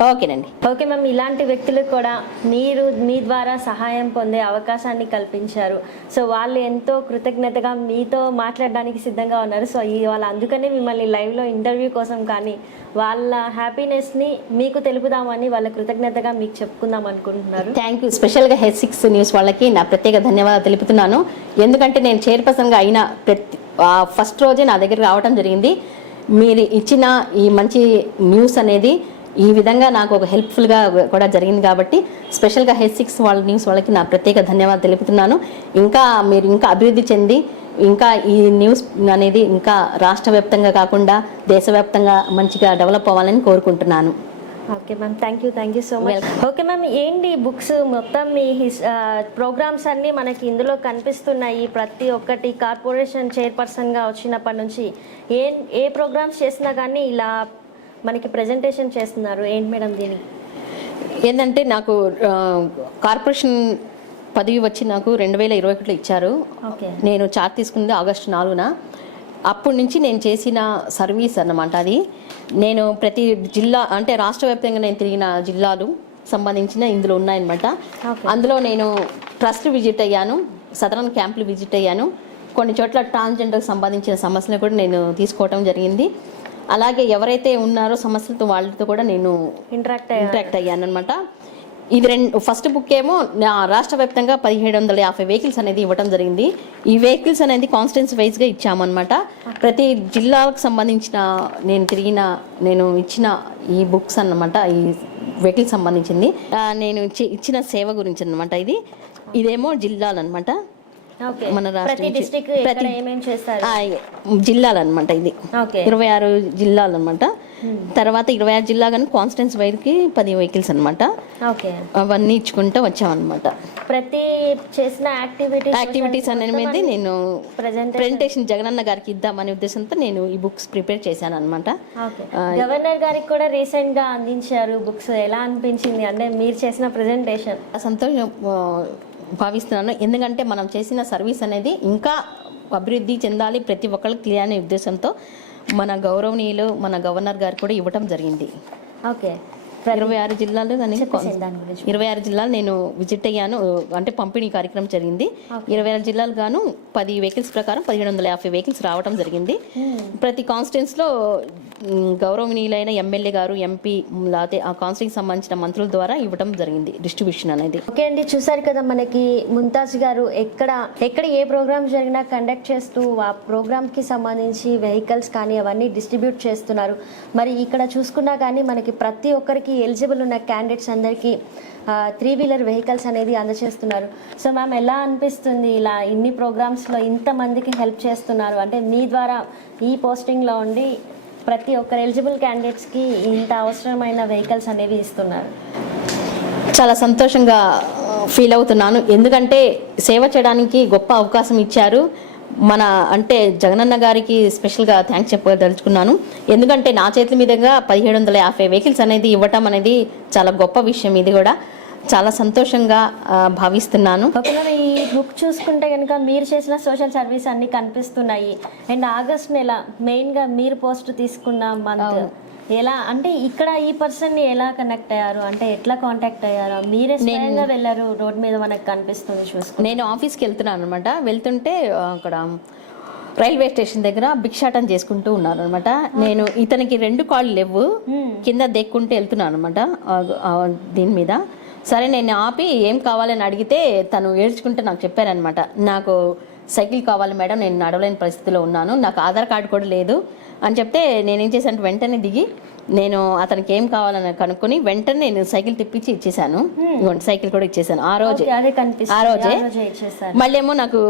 ఓకేనండి. ఓకే మ్యామ్, ఇలాంటి వ్యక్తులకు కూడా మీరు మీ ద్వారా సహాయం పొందే అవకాశాన్ని కల్పించారు. సో వాళ్ళు ఎంతో కృతజ్ఞతగా మీతో మాట్లాడడానికి సిద్ధంగా ఉన్నారు. సో వాళ్ళు అందుకనే మిమ్మల్ని లైవ్లో ఇంటర్వ్యూ కోసం కానీ వాళ్ళ హ్యాపీనెస్ని మీకు తెలుపుదామని వాళ్ళ కృతజ్ఞతగా మీకు చెప్పుకుందాం అనుకుంటున్నారు. Thank you. స్పెషల్గా H6 న్యూస్ వాళ్ళకి నా ప్రత్యేక ధన్యవాదాలు తెలుపుతున్నాను. ఎందుకంటే నేను చైర్పర్సన్గా అయిన ఫస్ట్ రోజే నా దగ్గర రావడం జరిగింది. మీరు ఇచ్చిన ఈ మంచి న్యూస్ అనేది ఈ విధంగా నాకు ఒక హెల్ప్ఫుల్గా కూడా జరిగింది కాబట్టి స్పెషల్గా H6 వాళ్ళ న్యూస్ వాళ్ళకి నా ప్రత్యేక ధన్యవాదాలు తెలుపుతున్నాను. ఇంకా మీరు ఇంకా అభివృద్ధి చెంది ఇంకా ఈ న్యూస్ అనేది ఇంకా రాష్ట్ర వ్యాప్తంగా కాకుండా దేశవ్యాప్తంగా మంచిగా డెవలప్ అవ్వాలని కోరుకుంటున్నాను. Okay ma'am, thank you so much. Okay ma'am, ఏంటి బుక్స్ మొత్తం మీ ప్రోగ్రామ్స్ అన్నీ మనకి ఇందులో కనిపిస్తున్నాయి. ప్రతి ఒక్కటి కార్పొరేషన్ చైర్పర్సన్గా వచ్చినప్పటి నుంచి ఏ ప్రోగ్రామ్స్ చేసినా కానీ ఇలా మనకి ప్రెజెంటేషన్ చేస్తున్నారు. ఏంటి మేడం దీనికి? ఏంటంటే నాకు కార్పొరేషన్ పదవి వచ్చి నాకు 2021లో ఇచ్చారు. నేను చార్జ్ తీసుకుంది ఆగస్టు 4న. అప్పటి నుంచి నేను చేసిన సర్వీస్ అన్నమాట అది. నేను ప్రతి జిల్లా అంటే రాష్ట్ర వ్యాప్తంగా నేను తిరిగిన జిల్లాలు సంబంధించిన ఇందులో ఉన్నాయన్నమాట. అందులో నేను ట్రస్ట్ విజిట్ అయ్యాను, సదరన్ క్యాంపులు విజిట్ అయ్యాను, కొన్ని చోట్ల ట్రాన్స్జెండర్కి సంబంధించిన సమస్యలు కూడా నేను తీసుకోవడం జరిగింది. అలాగే ఎవరైతే ఉన్నారో సమస్యలతో వాళ్ళతో కూడా నేను ఇంటరాక్ట్ అయ్యాను అనమాట. ఇది ఫస్ట్ బుక్ ఏమో రాష్ట్ర వ్యాప్తంగా 1750 వెహికల్స్ అనేది ఇవ్వడం జరిగింది. ఈ వెహికల్స్ అనేది కాన్స్టిట్యున్సీ వైజ్గా ఇచ్చామన్నమాట. ప్రతి జిల్లాలకు సంబంధించిన నేను ఇచ్చిన ఈ బుక్స్ అన్నమాట, ఈ వెహికల్స్ సంబంధించింది నేను ఇచ్చిన సేవ గురించి అన్నమాట. ఇదేమో జిల్లాలు అనమాట, మన జిల్లాలు అనమాట. ఇది 26 జిల్లాలు అనమాట. తర్వాత 26 జిల్లా కానీ కాన్స్టిట్యున్సీ వైడ్కి 10 వెహికల్స్ అనమాట. అవన్నీ ఇచ్చుకుంటూ వచ్చామన్నమాట. ప్రతి చేసిన యాక్టివిటీస్ అనేది నేను ప్రెజెంటేషన్ జగనన్న గారికి ఇద్దామనే ఉద్దేశంతో నేను ఈ బుక్స్ ప్రిపేర్ చేశాను అనమాట. గవర్నర్ గారికి కూడా రీసెంట్ గా అందించారు బుక్స్. ఎలా అనిపించింది అంటే మీరు చేసిన ప్రెజెంటేషన్? సంతోషం భావిస్తున్నాను. ఎందుకంటే మనం చేసిన సర్వీస్ అనేది ఇంకా అభివృద్ధి చెందాలి, ప్రతి ఒక్కరికి క్లియర్ అనే ఉద్దేశంతో మన గౌరవనీయులు మన గవర్నర్ గారు కూడా ఇవ్వటం జరిగింది. ఓకే, 26 జిల్లాలు కానీ 26 జిల్లాలు నేను విజిట్ అయ్యాను, అంటే పంపిణీ కార్యక్రమం జరిగింది. 26 జిల్లాలు గాను 10 వెహికల్స్ ప్రకారం 1750 వెహికల్స్ రావడం జరిగింది. ప్రతి కాన్స్టిట్యున్సీలో గౌరవనీయులైన ఎమ్మెల్యే గారు, ఎంపీ, లేకపోతే ఆ కౌన్సిలింగ్ సంబంధించిన మంత్రుల ద్వారా ఇవ్వడం జరిగింది డిస్ట్రిబ్యూషన్ అనేది. ఓకే అండి, చూసారు కదా మనకి ముంతాజ్ గారు ఎక్కడ ఏ ప్రోగ్రామ్ జరిగినా కండక్ట్ చేస్తూ ఆ ప్రోగ్రామ్కి సంబంధించి వెహికల్స్ కానీ అవన్నీ డిస్ట్రిబ్యూట్ చేస్తున్నారు. మరి ఇక్కడ చూసుకున్నా కానీ మనకి ప్రతి ఒక్కరికి ఎలిజిబుల్ ఉన్న క్యాండిడేట్స్ అందరికీ 3-వీలర్ వెహికల్స్ అనేది అందజేస్తున్నారు. సో మ్యామ్, ఎలా అనిపిస్తుంది ఇలా ఇన్ని ప్రోగ్రామ్స్లో ఇంతమందికి హెల్ప్ చేస్తున్నారు? అంటే మీ ద్వారా ఈ పోస్టింగ్లో ఉండి ప్రతి ఒక్కరు ఎలిజిబుల్ క్యాండిడేట్స్కి ఇంత అవసరమైన వెహికల్స్ అనేవి ఇస్తున్నారు. చాలా సంతోషంగా ఫీల్ అవుతున్నాను. ఎందుకంటే సేవ చేయడానికి గొప్ప అవకాశం ఇచ్చారు. అంటే జగనన్న గారికి స్పెషల్గా థ్యాంక్స్ చెప్పదలుచుకున్నాను. ఎందుకంటే నా చేతుల మీదుగా 1750 వెహికల్స్ అనేది ఇవ్వటం అనేది చాలా గొప్ప విషయం. ఇది కూడా చాలా సంతోషంగా భావిస్తున్నాను. ఒకవేళ ఈ బుక్ చూసుకుంటే కనుక మీరు చేసిన సోషల్ సర్వీస్ అన్ని కనిపిస్తున్నాయి. అండ్ ఆగస్ట్ నెల మెయిన్గా మీరు పోస్ట్ తీసుకున్న మంత్ ఎలా, అంటే ఇక్కడ ఈ పర్సన్ని ఎలా కనెక్ట్ అయ్యారు, అంటే ఎట్లా కాంటాక్ట్ అయ్యారు? మీరే స్వయంగా వెళ్ళారు, రోడ్ మీద మనకు కనిపిస్తుంది చూసుకుంటే. నేను ఆఫీస్కి వెళ్తున్నాను అనమాట. వెళ్తుంటే అక్కడ రైల్వే స్టేషన్ దగ్గర భిక్షాటం చేసుకుంటూ ఉన్నారు అనమాట. నేను ఇతనికి 2 కాళ్ళు లేవు, కింద దెక్కుంటూ వెళ్తున్నాను అనమాట దీని మీద. సరే నేను ఆపి ఏం కావాలని అడిగితే తను ఏడ్చుకుంటే నాకు చెప్పారనమాట, నాకు సైకిల్ కావాలి మేడం, నేను నడవలేని పరిస్థితిలో ఉన్నాను, నాకు ఆధార్ కార్డు కూడా లేదు అని చెప్తే నేనేం చేశాను, వెంటనే దిగి నేను అతనికి ఏం కావాలని కనుక్కొని వెంటనే నేను సైకిల్ తిప్పించి ఇచ్చేసాను. ఇవ్వండి, సైకిల్ కూడా ఇచ్చేసాను ఆ రోజే. మళ్ళీ ఏమో నాకు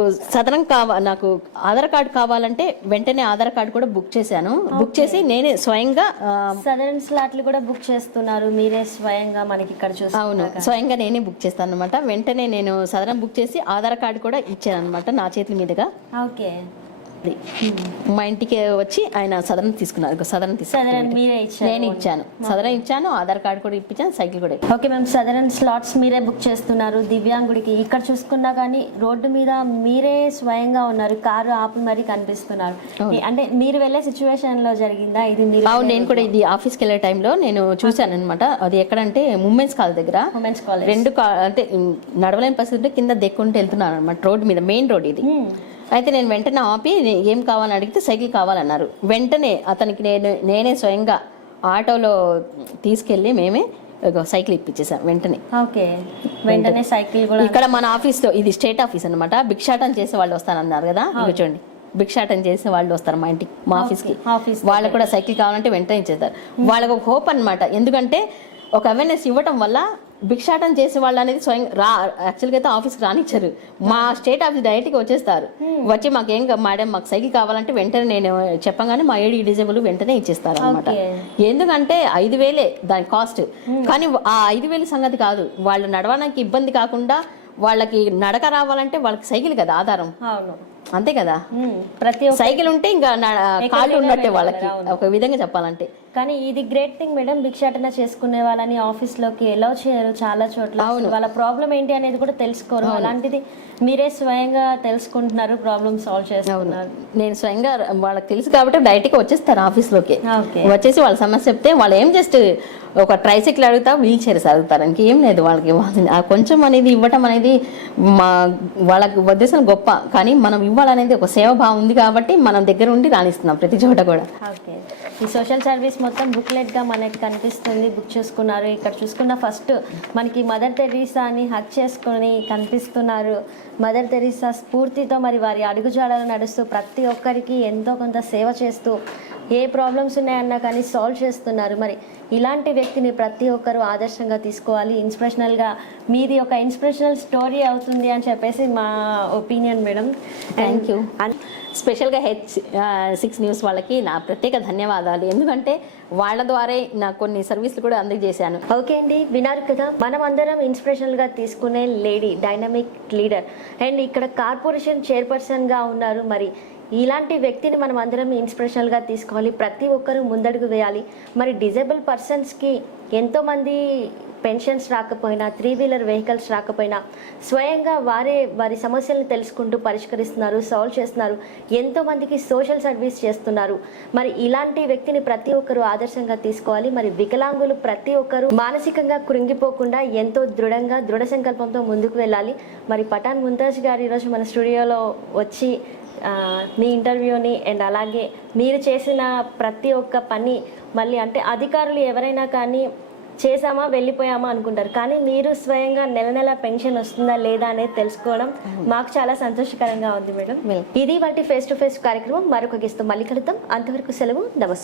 నాకు ఆధార్ కార్డు కావాలంటే వెంటనే ఆధార్ కార్డు కూడా బుక్ చేశాను. బుక్ చేసి నేనే స్వయంగా సదరన్ స్లాట్లు కూడా బుక్ చేస్తున్నారు మీరే స్వయంగా మనకి ఇక్కడ చూసి. అవును, స్వయంగా నేనే బుక్ చేస్తాను అనమాట. వెంటనే నేను సదరన్ బుక్ చేసి ఆధార్ కార్డు కూడా ఇచ్చాను అనమాట నా చేతుల మీదుగా. ఓకే, మా ఇంటికి వచ్చి ఆయన సదరన్ తీసుకున్నారు. నేను ఇచ్చాను, సదరన్ ఇచ్చాను, ఆధార్ కార్డు కూడా ఇప్పించాను, సైకిల్ కూడా. ఓకే మ్యామ్, సదరన్ స్లాట్స్ మీరే బుక్ చేస్తున్నారు దివ్యాంగుడికి. ఇక్కడ చూసుకున్నా కానీ రోడ్డు మీద మీరే స్వయంగా ఉన్నారు, కారు ఆపి మరీ కనిపిస్తున్నారు. అంటే మీరు వెళ్ళే సిచ్యువేషన్ లో జరిగిందా ఇది? మీరు? అవును, నేను కూడా ఇది ఆఫీస్కి వెళ్ళే టైంలో నేను చూశాను అనమాట. అది ఎక్కడంటే ఉమెన్స్ కాలేజ్ దగ్గర. ఉమెన్స్ కాలేజ్ 2 అంటే నడవలేని పరిస్థితి కింద దెక్కుంటూ వెళ్తున్నాను అనమాట, రోడ్డు మీద, మెయిన్ రోడ్ ఇది. అయితే నేను వెంటనే ఆపి ఏం కావాలని అడిగితే సైకిల్ కావాలన్నారు. వెంటనే అతనికి నేనే స్వయంగా ఆటోలో తీసుకెళ్ళి మేమే సైకిల్ ఇప్పించేసాం వెంటనే. వెంటనే సైకిల్ కూడా ఇక్కడ మన ఆఫీస్లో, ఇది స్టేట్ ఆఫీస్ అనమాట, భిక్షాటం చేసే వాళ్ళు వస్తానన్నారు కదా, ఇక చూడండి భిక్షాటం చేసే వాళ్ళు వస్తారు మా ఇంటికి, మా ఆఫీస్కి. వాళ్ళకు కూడా సైకిల్ కావాలంటే వెంటనే ఇచ్చేస్తారు. వాళ్ళకు ఒక హోప్ అనమాట, ఎందుకంటే ఒక అవేర్నెస్ ఇవ్వటం వల్ల భిక్షాటం చేసే వాళ్ళు అనేది స్వయంగా యాక్చువల్గా అయితే ఆఫీస్కి రానిచ్చారు, మా స్టేట్ ఆఫీస్ డైరెక్ట్గా వచ్చేస్తారు. వచ్చి మాకేం మేడం మాకు సైకిల్ కావాలంటే వెంటనే నేను చెప్పగానే మా ఏడీ డిజేబుల్ వెంటనే ఇచ్చేస్తారు అనమాట. ఎందుకంటే 5,000 దాని కాస్ట్. కానీ ఆ 5,000 సంగతి కాదు, వాళ్ళు నడవడానికి ఇబ్బంది కాకుండా వాళ్ళకి నడక రావాలంటే వాళ్ళకి సైకిల్ కదా ఆధారం, అంతే కదా. ప్రతి సైకిల్ ఉంటే ఇంకా కాళ్ళు ఉన్నట్టే వాళ్ళకి, ఒక విధంగా చెప్పాలంటే. కానీ ఇది గ్రేట్ థింగ్ మేడం, భిక్షాటన చేసుకునే వాళ్ళని ఆఫీస్ లోకి ఎలా చేయరు చాలా చోట్ల. వాళ్ళ ప్రాబ్లం ఏంటి అనేది కూడా తెలుసుకోరు. అలాంటిది మీరే స్వయంగా తెలుసుకుంటున్నారు, ప్రాబ్లమ్ సాల్వ్ చేస్తున్నారు. నేను స్వయంగా వాళ్ళకి తెలుసు కాబట్టి డైరెక్ట్గా వచ్చేస్తారు ఆఫీస్లోకి. వచ్చేసి వాళ్ళ సమస్య చెప్తే వాళ్ళు ఏం జస్ట్ ఒక ట్రైసైకిల్ అడుగుతా, వీల్ చైర్స్ అడుగుతారు, ఇంకేం లేదు వాళ్ళకి. కొంచెం అనేది ఇవ్వటం అనేది మా వాళ్ళకి ఉద్దేశం గొప్ప, కానీ మనం ఇవ్వాలనేది ఒక సేవాభావం ఉంది కాబట్టి మనం దగ్గర ఉండి రాణిస్తున్నాం ప్రతి చోట కూడా. ఈ సోషల్ సర్వీస్ మొత్తం బుక్లెట్గా మనకి కనిపిస్తుంది, బుక్ చేసుకున్నారు. ఇక్కడ చూసుకున్న ఫస్ట్ మనకి మదర్ తెరీసా అని హక్ చేసుకొని కనిపిస్తున్నారు. మదర్ తెరీసా స్ఫూర్తితో మరి వారి అడుగుజాడలు నడుస్తూ ప్రతి ఒక్కరికి ఎంతో కొంత సేవ చేస్తూ ఏ ప్రాబ్లమ్స్ ఉన్నాయన్నా కానీ సాల్వ్ చేస్తున్నారు. మరి ఇలాంటి వ్యక్తిని ప్రతి ఒక్కరు ఆదర్శంగా తీసుకోవాలి, ఇన్స్పిరేషనల్గా. మీది ఒక ఇన్స్పిరేషనల్ స్టోరీ అవుతుంది అని చెప్పేసి మా ఒపీనియన్ మేడం. Thank you. స్పెషల్గా H6 న్యూస్ వాళ్ళకి నా ప్రత్యేక ధన్యవాదాలు, ఎందుకంటే వాళ్ళ ద్వారా నాకు కొన్ని సర్వీసులు కూడా అందజేశాను. ఓకే అండి, విన్నారు కదా, మనం అందరం ఇన్స్పిరేషనల్గా తీసుకునే లేడీ, డైనమిక్ లీడర్ అండ్ ఇక్కడ కార్పొరేషన్ చైర్పర్సన్గా ఉన్నారు. మరి ఇలాంటి వ్యక్తిని మనం అందరం ఇన్స్పిరేషనల్గా తీసుకోవాలి, ప్రతి ఒక్కరూ ముందడుగు వేయాలి. మరి డిజేబుల్ పర్సన్స్కి ఎంతోమంది పెన్షన్స్ రాకపోయినా, 3-వీలర్ వెహికల్స్ రాకపోయినా స్వయంగా వారి సమస్యలను తెలుసుకుంటూ పరిష్కరిస్తున్నారు, సాల్వ్ చేస్తున్నారు, ఎంతోమందికి సోషల్ సర్వీస్ చేస్తున్నారు. మరి ఇలాంటి వ్యక్తిని ప్రతి ఒక్కరూ ఆదర్శంగా తీసుకోవాలి. మరి వికలాంగులు ప్రతి ఒక్కరూ మానసికంగా కృంగిపోకుండా ఎంతో దృఢ సంకల్పంతో ముందుకు వెళ్ళాలి. మరి పఠాన్ ముంతాజ్ గారు ఈరోజు మన స్టూడియోలో వచ్చి మీ ఇంటర్వ్యూని అండ్ అలాగే మీరు చేసిన ప్రతి ఒక్క పని మళ్ళీ అంటే అధికారులు ఎవరైనా కానీ చేసామా వెళ్ళిపోయామా అనుకుంటారు, కానీ మీరు స్వయంగా నెల నెల పెన్షన్ వస్తుందా లేదా అనేది తెలుసుకోవడం మాకు చాలా సంతోషకరంగా ఉంది మేడం. ఇది వాటి ఫేస్ టు ఫేస్ కార్యక్రమం. మరొక గెస్ట్తో మళ్ళీ కలుద్దాం. అంతవరకు సెలవు. నమస్కారం.